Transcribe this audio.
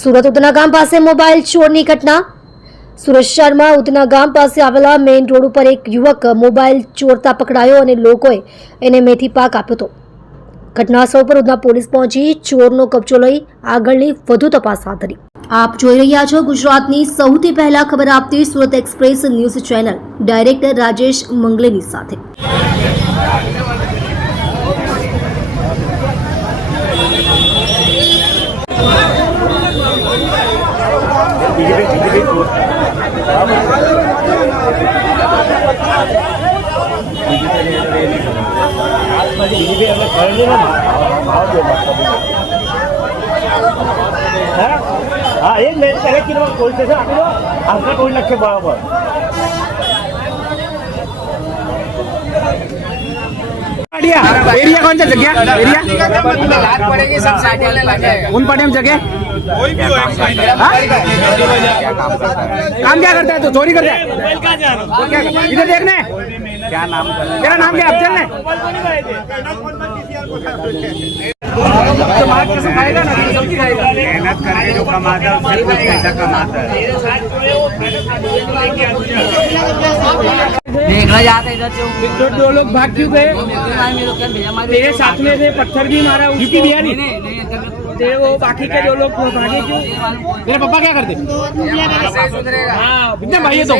સુરત ઉધના ગામ પાસે મોબાઈલ ચોરની ઘટના। સુરત શહેરમાં ઉધના ગામ પાસે આવેલા મેઇન રોડ ઉપર એક યુવક મોબાઈલ ચોરતા પકડાયો અને લોકોએ એને મેથી પાક આપ્યો હતો। ઘટના સ્થળ પર ઉધના પોલીસ પહોંચી ચોરનો કબજો લઈ આગળની વધુ તપાસ હાથ ધરી। આપ જોઈ રહ્યા છો ગુજરાતની સૌથી પહેલા ખબર આપતી Surat express news channel director Rajesh મંગલેની સાથે। हाँ एक मिनट पहले कि पुलिस स्टेशन आपको आपका टोल लगे बराबर एरिया कौन सा जगह एरिया पड़ेगी सब साइड वाले उन पटे में जगह कोई भी हो काम क्या करता है तो चोरी करता है मोबाइल कहाँ जा रहा वो क्या इधर देखने क्या नाम तेरा नाम क्या अफजल ने तो मार कैसे खाएगा ना सब्जी खाएगा मेहनत करके जो कमाता है उससे कुछ पैसा कमाता है देखना जाता इधर से दो लोग भाग क्यों गए तेरे साथ में से पत्थर भी मारा उसकी बिहारी तेरे वो बाकी के दो लोग भागे क्यों मेरे पापा क्या करते हाँ कितने भाई है तो